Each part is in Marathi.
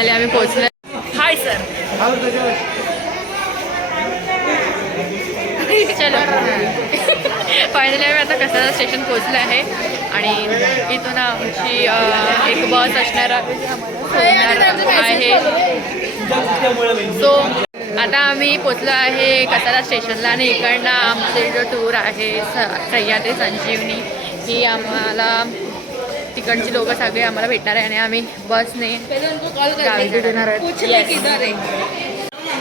फायनली आम्ही पोहोचलो. Hi sir. चलो फायनली आम्ही आता कसारा स्टेशन पोहोचलो आहे आणि इथून आमची एक बस असणार आहे. सो आता आम्ही पोचलो आहे कसारा स्टेशनला आणि इकडनं आमचे जो टूर आहे सह्याद्री संजीवनी ही आम्हाला तिकडची लोक सगळे आम्हाला भेटणार आहे आणि आम्ही बसने गावी जाणार आहे.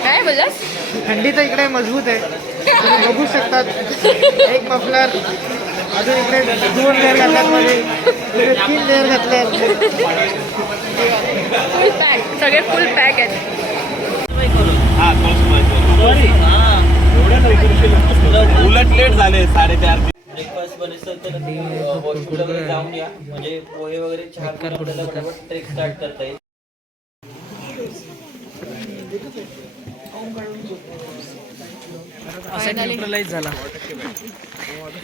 काय बोललास? थंडी तर इकडे मजबूत आहे, तुम्ही बघू शकतात. एक मफलर अजून इकडे 2 लेअर घातल्यात, मध्ये 3 लेअर घातल्यात. फुल पॅक, सगळे फुल पॅक आहेत. उलट लेट झाले 4:30. ब्रेकफास्ट बनायचं तर हॉस्पिटल वगैरे जाऊन या, म्हणजे पोहे वगैरे चहा ट्रेक स्टार्ट करता येईल. झाला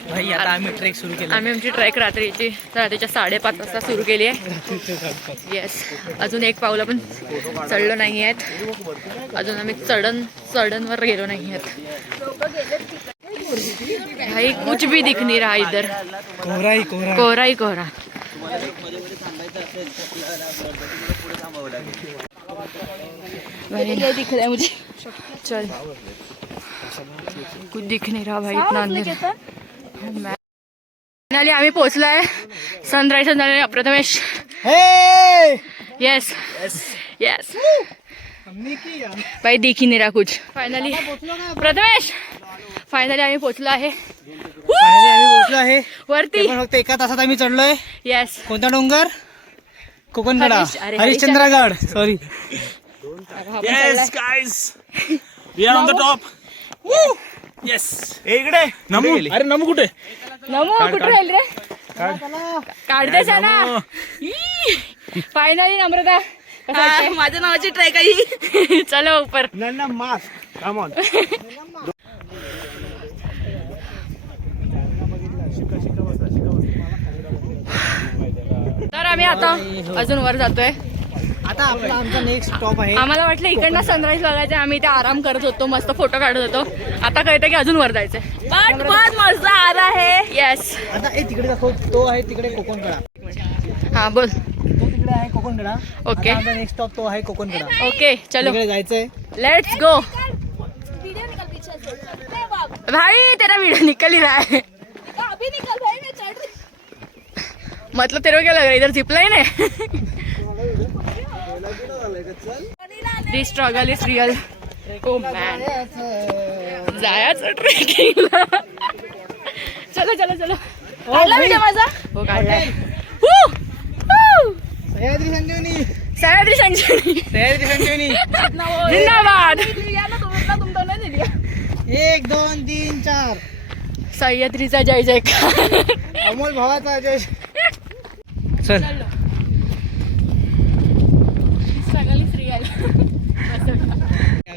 भाई. आता आम्ही ट्रेक सुरू केला. आम्ही आमची ट्रेक रात्रीच्या 5:30 वाजता सुरू केली आहे. येस, अजून एक पावलं पण चढलो नाही आहेत. अजून आम्ही चढणवर गेलो नाही आहेत. भाई कुछ भी दिख नहीं रहा इधर, कोहरा ही कोहरा, कोहरा ही कोहरा. दिख रहा है मुझे. चल, कुछ दिख नहीं रहा भाई इतना अंदर. फायनली आम्ही पोहोचलो आहे सनराइज झाले. प्रथमेश. यस यस भाई दिख ही नहीं रहा कुछ. फायनली प्रथमेश, फायनली आम्ही पोहोचलो आहे. आम्ही पोहोचलो आहे वरती. फक्त 1 तासात आम्ही चढलोय. येस. कोणता डोंगर? Kokankada, Harishchandragad. Sorry. Yes guys, we are on the top. Woo! Yes. इकडे नमू. अरे नमू कुठे? नमो कुठे राहील रे? काढतेस ना. फायनली नम्रता, माझ्या नावाची ट्रेक आहे. चलो ऊपर. नन्ना मास्क. Come on. तर आम्ही आता अजून वर जातोय. आता आपला आमचा नेक्स्ट स्टॉप आहे. आम्हाला वाटलं इकडनं सनराईज बघायचं, आम्ही इथे आराम करत होतो, मस्त फोटो काढत होतो. आता कळतं की अजून वर जायचंय. बट बहुत मजा आ रहा है. येस. आता तिकडे दाखव, तो आहे तिकडे कोकणकडा. हा बोल. तो तिकडे आहे कोकणकडा. ओके. आमचा नेक्स्ट स्टॉप तो आहे कोकणकडा. ओके चलो तिकडे जायचंय. Let's go. भाई तेरा वीडियो निकल ही रहा है. अभी निकल भाई, मैं चढ़ रही. मतलब तेरे को क्या लग रहा है इधर जिपलाइन है? This struggle is real. Oh man, जायचं ट्रेकिंगला. चलो चलो चलो. काढला व्हिडिओ माझा. हो काढलाय. सह्याद्री संजीवनी, सह्याद्री संजीवनी, सह्याद्री संजीवनी जिंदाबाद. या ना तुमचा नाही दिली. 1 2 3 4. सह्याद्रीचा जय जयकार. अमोल भावाचा जय. चल.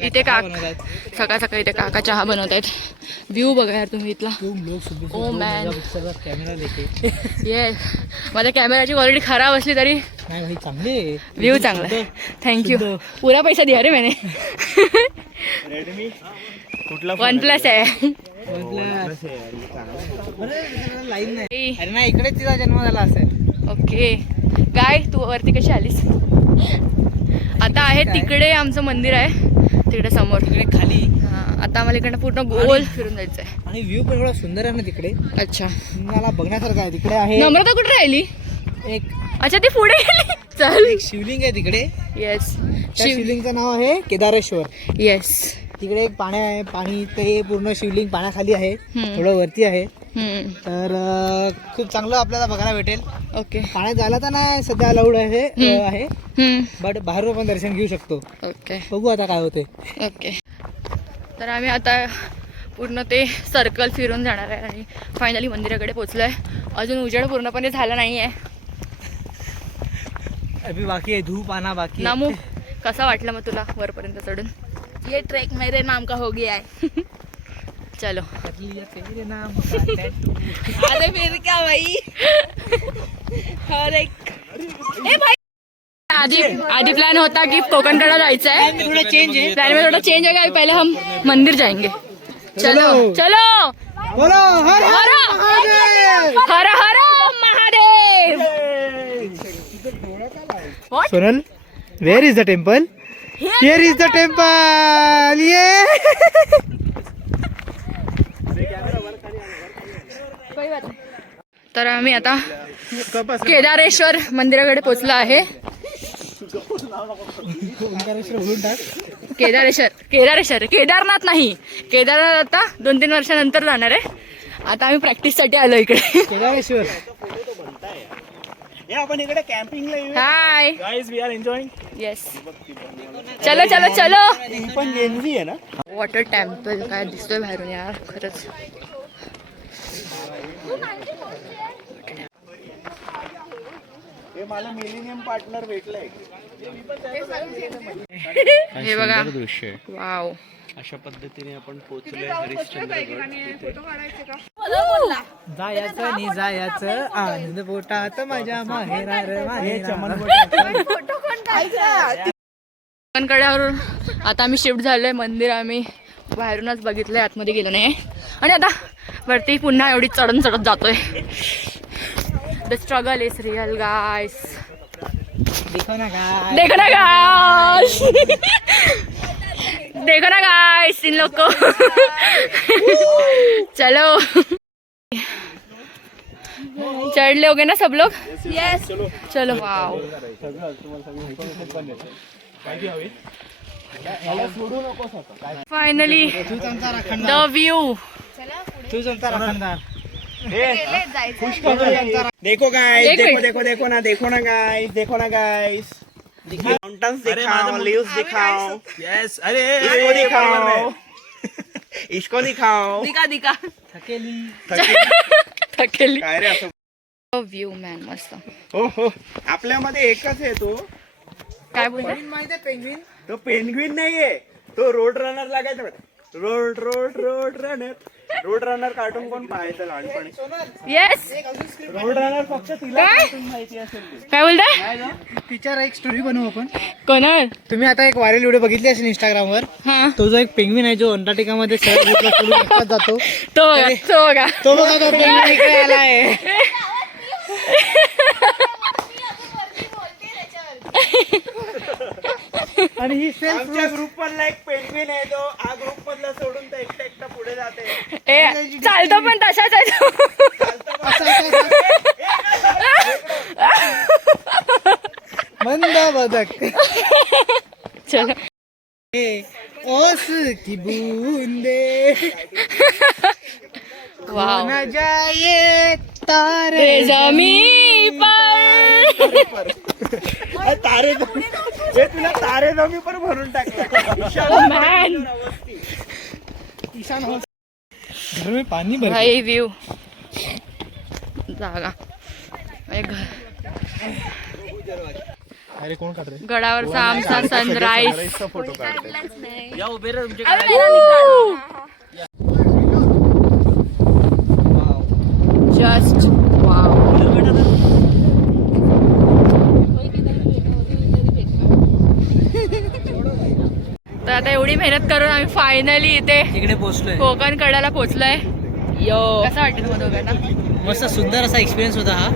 इथे सकाळ सकाळी इथे काका चहा बनवत आहेत. व्ह्यू बघा यार तुम्ही इथला. ओ मॅन. कॅमेरा लेके. येस, माझ्या कॅमेराची क्वालिटी खराब असली तरी नाही भाई, चांगले व्ह्यू चांगला आहे. थँक्यू. पुरा पैसा दिया रे मैंने. OnePlus आहे. लाईन नाही. अरे नाही, इकडे तिचा जन्म झाला असेल. ओके. काय तू वरती कशी आलीस? आता आहे तिकडे आमचं मंदिर आहे, तिकडे समोर. तिकडे खाली. आता आम्हाला इकडनं पूर्ण गोल फिरून जायचं आहे. आणि व्ह्यू पण एवढा सुंदर आहे ना तिकडे. अच्छा, मला बघण्यासारखं आहे. तिकडे आहे नम्रता कुठे राहिली? एक अच्छा ती पुढे गेली. चल. शिवलिंग आहे तिकडे. येस. त्या शिवलिंगचं नाव आहे केदारेश्वर. येस. तिकडे एक पाणी आहे, पाणी ते पूर्ण शिवलिंग पाण्याखाली आहे, थोडं वरती आहे. तर खूप चांगलं आपल्याला बघायला भेटेल. ओके. पाण्यात जायला तर नाही सध्या अलाउड आहे, बट बाहेरून आपण दर्शन घेऊ शकतो. ओके. बघू आता काय होते. ओके. तर आम्ही आता पूर्ण ते सर्कल फिरून जाणार आहे आणि फायनली मंदिराकडे पोचलो आहे. अजून उजेड पूर्णपणे झाला नाही आहे. अभी बाकी आहे, धूप आना बाकी. नामू, कसा वाटलं मग तुला वरपर्यंत चढून? ये ट्रेक मेरे नाम का हो गया है. चलो. तेरे नाम अरे फिर क्या भाई. और एक ए भाई आधी प्लान होता कि कोकणकडे जायचं है, थोड़ा चेंज है. प्लान में थोड़ा चेंज हो गया. पहले हम मंदिर जाएंगे. चलो चलो. बोलो हर हर महादेव. हर हर Mahadev. Sonal, where is the temple? Here is the temple. Yeah. तर आम्ही आता केदारेश्वर मंदिराकडे पोहोचलो आहे. केदारेश्वर केदारनाथ नाही, केदारनाथ आता 2-3 वर्षानंतर जाणार आहे. आता आम्ही प्रॅक्टिस साठी आलो इकडे. केदारेश्वर. आपण इकडे कॅम्पिंगला येऊ. Hi guys we are enjoying. Yes. चलो चलो चलो. पण जेनझी आहे ना. वॉटर टेम्पल काय दिसतोय बाहेरून यार खरंच. हे मला मिलेनियम पार्टनर भेटलंय. हे बघा. दृश्य. वाव. अशा पद्धतीने आपण पोहोचलोय हरिश्चंद्रगड. जायचं नि जायचं आनंद पोटात माझ्या माहेरार कड्यावरून आता आम्ही शिफ्ट झालोय. मंदिर आम्ही बाहेरूनच बघितलंय, आतमध्ये गेलो नाही. आणि आता वरती पुन्हा एवढी चढून चढत जातोय. The struggle is real guys. देखो ना का. देखो ना गाइस. देखो ना गाइस इन लोग को. चलो. चढ़ लोगे ना सब लोग. यस. चलो. वाव. Finally the view. तू चलता रखनदार. देखो गाइस, एक देखो मिनट. देखो देखो ना, देखो ना गाइस, देखो ना गाइस. माउंटेन्स दिखाओ, लीव्स दिखाओ. यस. अरे इसको दिखाओ. इसको दिखाओ. दिका थकेली. थकेली. काय रे असं. व्यू मॅन मस्त. हो हो, आपल्यामध्ये एकच आहे तो. काय बोलते. माहिती आहे पेंग्विन. तो पेनग्विन नाहीये, तो रोड रनर लागायचा. Road road road runner. Road runner cartoon कोण पाहायचं लहानपणी. येस. रोड रनर फक्त तिला काय? कार्टून माहिती असेल. काय बोलताय. टीचर एक स्टोरी बनवू आपण. कोणाल. तुम्ही आता एक व्हायरल व्हिडिओ बघितली असेल इंस्टाग्रामवर. हा तो जो एक पेंग्विन आहे जो अंटार्क्टिकामध्ये जातो. तो बघा तो बघा. तो बघा तो पेंग्विन इकडे आलाय. आणि ही आमच्या ग्रुप मधला एक पेंग्विन आहे, तो हा ग्रुप मधला सोडून तो एकटा एकटा पुढे जाते. ए चालतो पण तसाच आहे तो. मंद बदक. चलो. ओस की बूंदे वाव. न जाए तारे रे जमी पर. तारे हे तुला तारे जमी पण भरून टाकलं. मॅन. ईशान हो. घर में पानी भर. भाई व्यू जागा. अरे कोण काढ रे. गडावरचा आमचा सनराईज. फोटो काढते. या उभे रे तुमचे. Just wow. तर आता एवढी मेहनत करून आम्ही फायनली इथे इकडे पोहोचलोय. कोकण कड्याला पोहोचलोय. यो कसं वाटतं तुम्हाला दोघांना. मस्त सुंदर असा एक्सपिरियन्स होता हा.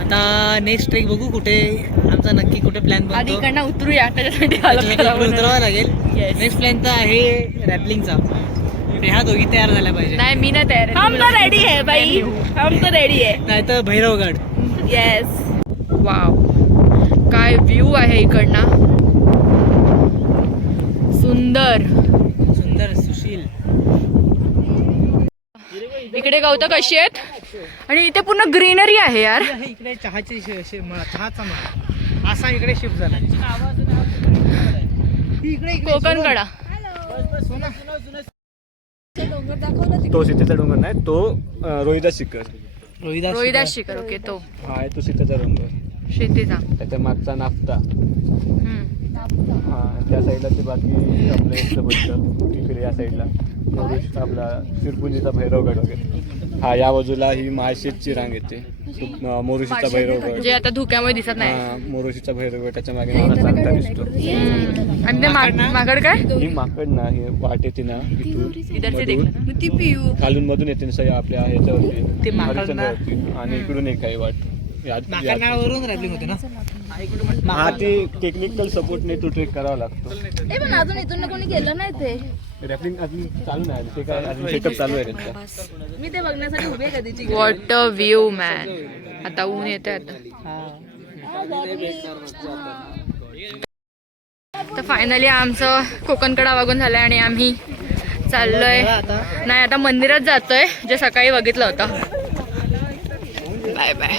आता नेक्स्ट ट्रेक बघू कुठे आमचा नक्की कुठे प्लॅन आधी बनतो. इकडनं उतरूया त्याच्यासाठी हालत खराब होणार. उतरावा लागेल. Yes. नेक्स्ट प्लॅन तर आहे रॅपलिंगचा. ह्या दोघी तयार झाल्या पाहिजे. नाही मी नाही तयार. हम तो रेडी है भाई. हम तो रेडी है. नाही तर भैरवगड. येस. वाव काय व्ह्यू आहे इकडनं. सुंदर सुंदर सुशील. इकडे गवतं कशी आहेत आणि इथे पूर्ण ग्रीनरी आहे यार. इकडे चहाची चहाचा मळा असा इकडे शिफ्ट झाला. इकडे कोकण कडा. तो सीतेचा डोंगर नाही, तो रोहिदास शिखर. रोहिदास शिखर. ओके तो हा आहे तो सीतेचा डोंगर. शेतीचा. त्याच्या मागचा नाफ्ता. हम्म. हा त्या साईडला ते बाकी आपलं इकडं बसतं. इकडे या साईडला आपला शिरपुंजीचा भैरवगड वगैरे. हा या बाजूला ही माळशेजची रांग येते. मोरुशीचा भैरव जे आता धुक्यामुळे दिसत नाही. हा मोरुशीचा भैरव त्याच्या मागे मला चालता दिसतो. आणि ते माकड काय ही माकड ना ही वाट येते ना इथून इधर से देखना ती पिऊ खालून मधून येते ना आपल्या ह्याच्यावरती ते माकड ना- हरिश्चंद्रवरती. आणि इकडून एक आहे वाट माकडनाळवरून रॅपलिंग होते ना. हा ते टेक्निकल सपोर्टने तो ट्रेक करावा लागतो. ए पण अजून इथून कोणी गेलं नाही ते. रॅपलिंग अजून चालू नाही ते काय अजून सेटअप चालू आहे त्यांचा. मी ते बघण्यासाठी उभी आहे कधीची. What a view man. आता ऊन येते आता. तर फायनली आमचं कोकणकडा वागून झालंय आणि आम्ही चाललोय. नाही आता मंदिरात जातोय जे सकाळी बघितलं होतं. Bye bye.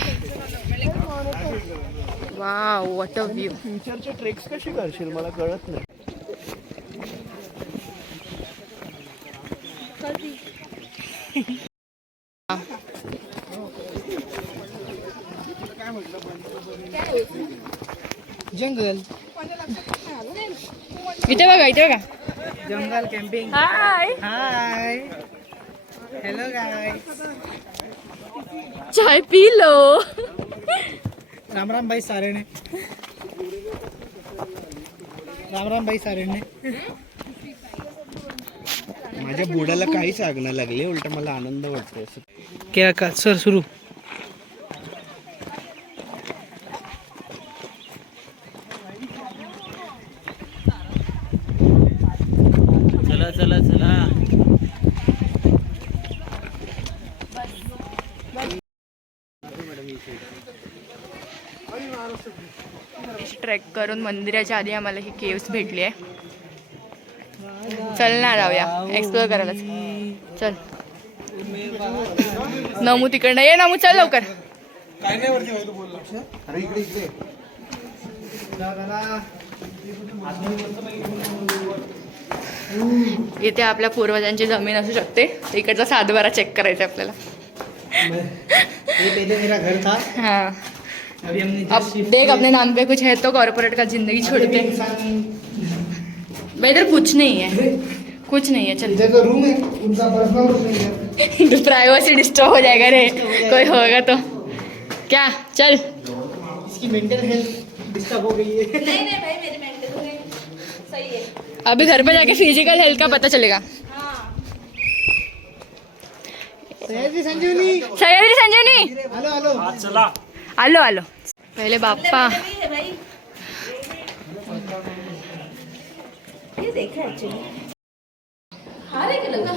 Wow what a view. फ्युचरचे ट्रेक्स कशी करशील मला कळत नाही. जंगल इथे बघा इथे बघा. जंगल कॅम्पिंग. हाय हाय हॅलो गाय. चाय पी लो. राम राम भाई सारेने. राम राम भाई सारेने. माझ्या बुडाला काहीच आग नाही लागली. उलट मला आनंद वाटतोय. क्या का सर सुरू. चला चला चला. ट्रेक करून मंदिराच्या आधी आम्हाला ही केव्स भेटली आहे. चल ना जाऊया एक्सप्लोर करायला. चल नमू तिकडनं ये. नमू चल लवकर. इथे आपल्या पूर्वजांची जमीन असू शकते. इकडचा सातबारा चेक करायचा आपल्याला. ये पहले मेरा घर था. हाँ अभी हमने अब देख अपने नाम पे कुछ है तो कॉर्पोरेट का जिंदगी छोड़ के. भाई इधर कुछ नहीं है. कुछ नहीं है. चल इधर तो रूम है उनका पर्सनल रूम है. प्राइवेसी डिस्टर्ब हो जाएगा रे. कोई होगा तो क्या. चल इसकी मेंटल हेल्थ डिस्टर्ब हो गई है. नहीं नहीं भाई मेरी मेंटल सही है. अभी घर पे जाके फिजिकल हेल्थ का पता चलेगा. सयाजी संजीवनी. सह्याद्री संजीवनी. Hello hello. आलो आलो. पहले बाप्पा. है भाई. ये देखा एक्चुअली. हार है क्या लगा.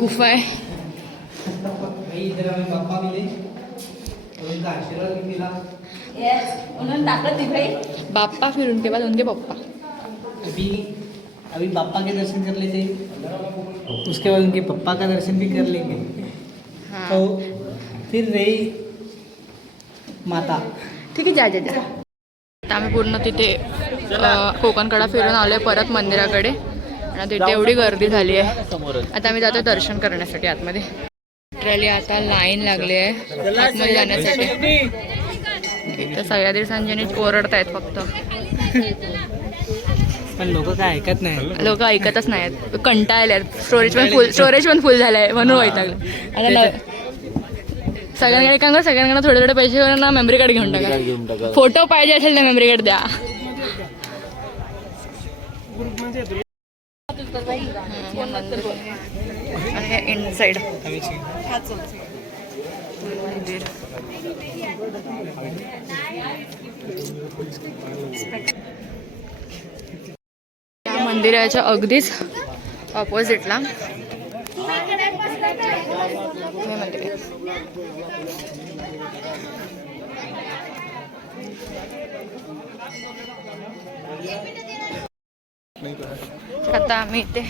गुफा है. इधर हमें पापा मिले. उनका आशीर्वाद भी मिला. यस उन्होंने ताकत दी भाई. बाप्पा फिर उनके बाद उनके पप्पा. अभी पापा के दर्शन कर लेते. उसके बाद उनके पप्पा का दर्शन भी कर लेंगे. हाँ तो फिर रही माता. ठीक आहे. जा जा जा. आता आम्ही पूर्ण तिथे कोकणकडा फिरून आलोय परत मंदिराकडे. आणि तिथे एवढी गर्दी झाली आहे. समोरच आता आम्ही जातो दर्शन करण्यासाठी आतमध्ये. लिटरली आता लाईन लागली आहे आतमध्ये जाण्यासाठी. इथं सह्याद्री संजीवनी ओरडतायत फक्त. पण लोक काय ऐकत नाही. लोक ऐकतच नाहीत. कंटाळलेत. स्टोरेज पण फुल झालंय म्हणून वैतागलं. आता सगळ्यांकडे थोडे थोडे पैसे करून ना मेमरी कार्ड घेऊन टाका. फोटो पाहिजे असेल तर मेमरी कार्ड द्या. इनसाइड मंदिर. या मंदिराच्या अगदीच ऑपोजिटला हे मंदिर आहे. आता आम्ही इथे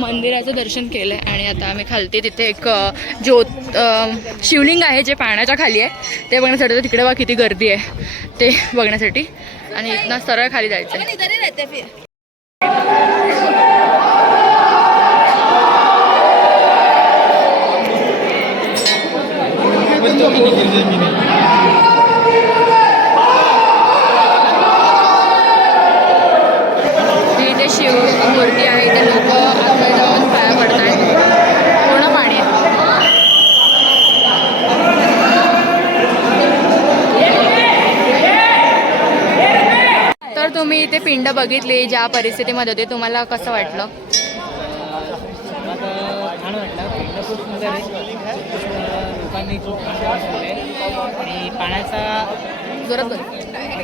मंदिराचं दर्शन केलंय आणि आता आम्ही खालती तिथे एक शिवलिंग आहे जे पाण्याच्या खाली आहे ते बघण्यासाठी. तर तिकडे बघा किती गर्दी आहे ते बघण्यासाठी. आणि इथनं सरळ खाली जायचं आहे. इधर ही रहते फिर. इथे शिव मूर्ती आहे. इथे लोक आतमध्ये जाऊन पाया पडत आहेत. ते पिंड बघितली ज्या परिस्थितीमध्ये होते, तुम्हाला कसं वाटलं? छान वाटलं. पिंड खूप सुंदर आहे. लोकांनी खूप आहे आणि पाण्याचा बरोबर.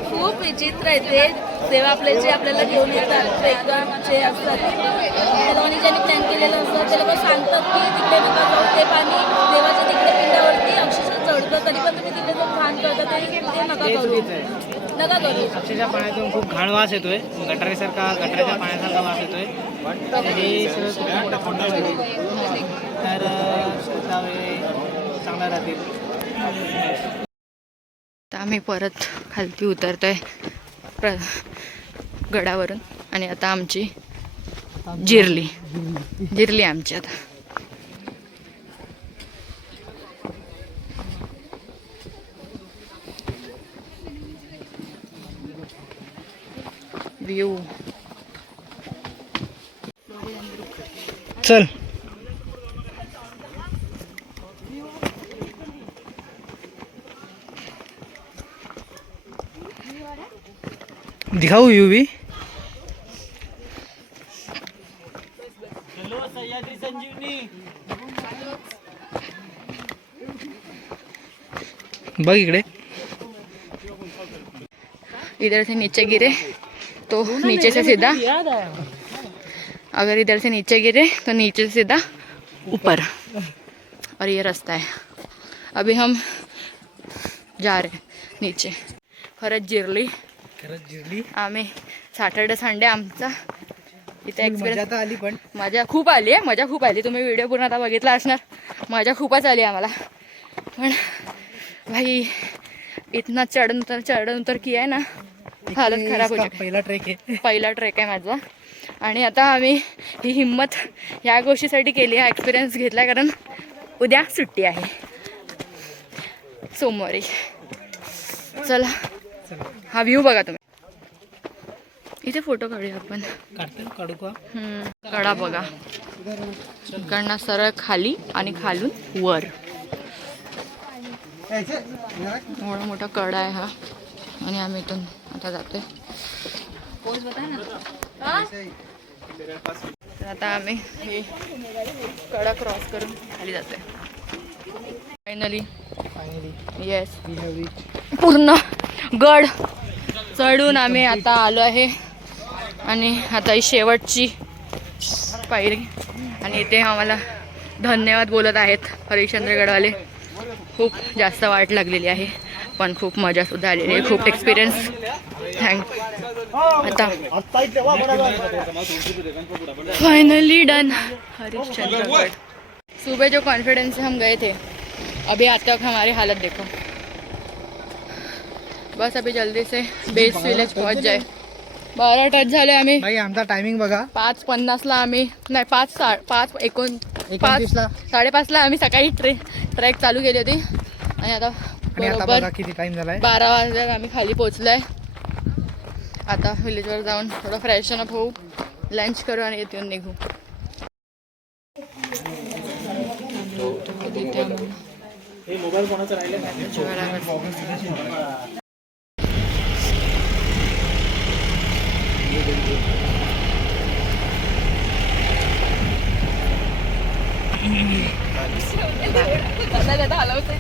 खूप विचित्र आहे ते. तेव्हा आपले जे आपल्याला घेऊन येतात ट्रेकर जे असतात त्या लोकांनी ज्यांनी प्लॅन केलेलं असतं ते लोक सांगतात की तिकडे नका जाऊ, ते पाणी देवाच्या तिकडे पिंडावरती अक्षरशः चढतं, तरी पण तुम्ही तिकडे जाऊन घाण करता, ते नका करू, नका करू. अक्षरशः पाण्यातून खूप घाण वास येतोय. गटाराच्या पाण्यासारखा वास येतोय. हे सगळं खूप मोठा खंड आहे. तर जावे चांगला राहतील. तर आम्ही परत खालती उतरतोय गडावरून आणि आता आमची जिरली आमची आता. व्ह्यू चल दिखाऊ यूवी. चलो सह्याद्री संजीवनी. बघ इकडे. इधर से नीचे गिरे तो नीचे से सीधा, अगर इधर से नीचे गिरे तो नीचे से सीधा ऊपर, और ये रास्ता है. अभी हम जा रहे नीचे. खरंच जिरली आम्ही. सॅटर्डे संडे आमचा इथे एक्सपिरियन्स आली पण मजा खूप आली आहे. मजा खूप आली. तुम्ही व्हिडिओ पूर्ण आता बघितला असणार. मजा खूपच आली आम्हाला. पण भाई इतना चढ उतर किया आहे ना, हालत खराब हो जाते. पहिला ट्रेक आहे. पहिला ट्रेक आहे माझा. आणि आता आम्ही ही हिंमत या गोष्टीसाठी केली, हा एक्सपिरियन्स घेतला, कारण उद्या सुट्टी आहे सोमवारी. चला हा व्ह्यू बघा तुम्ही. इथे फोटो काढूया आपण. काढू का? कडा बघा. इकडनं सरळ खाली आणि खालून वर. एवढा मोठा कडा आहे हा. आणि आम्ही इथून आता जातोय. तर आता आम्ही हे कडा क्रॉस करून खाली जातोय. फायनली येस, पूर्ण गड चढून आम्ही आता आलो आहे. आणि आता ही शेवटची पायरी. आणि इथे आम्हाला धन्यवाद बोलत आहेत हरिश्चंद्रगडवाले. खूप जास्त वाट लागलेली आहे, पण खूप मजासुद्धा आलेली आहे. खूप एक्सपिरियन्स. आता फाइनली डन हरिश्चंद्रगढ़. सुबह जो कॉन्फिडेंस से हम गए थे, अभी आज तक हमारी हालत देखो. बस अभी जल्दी से बेस विलेज पहुंच जाए. 12 टच झाले आम्ही. भाई आमचा टायमिंग बघा. 5:50ला आम्ही, नाही 5:30ला आम्ही सकाळी ट्रेक चालू केली होती. आणि आता बरोबर किती टाइम झालाय. 12 वाजल्यात आम्ही खाली पोहोचलोय. आता विलेजवर जाऊन थोडं फ्रेशन अप होऊ, लंच करू आणि इथून निघू. मोबाईल कोणाचा राहिला हलवतोय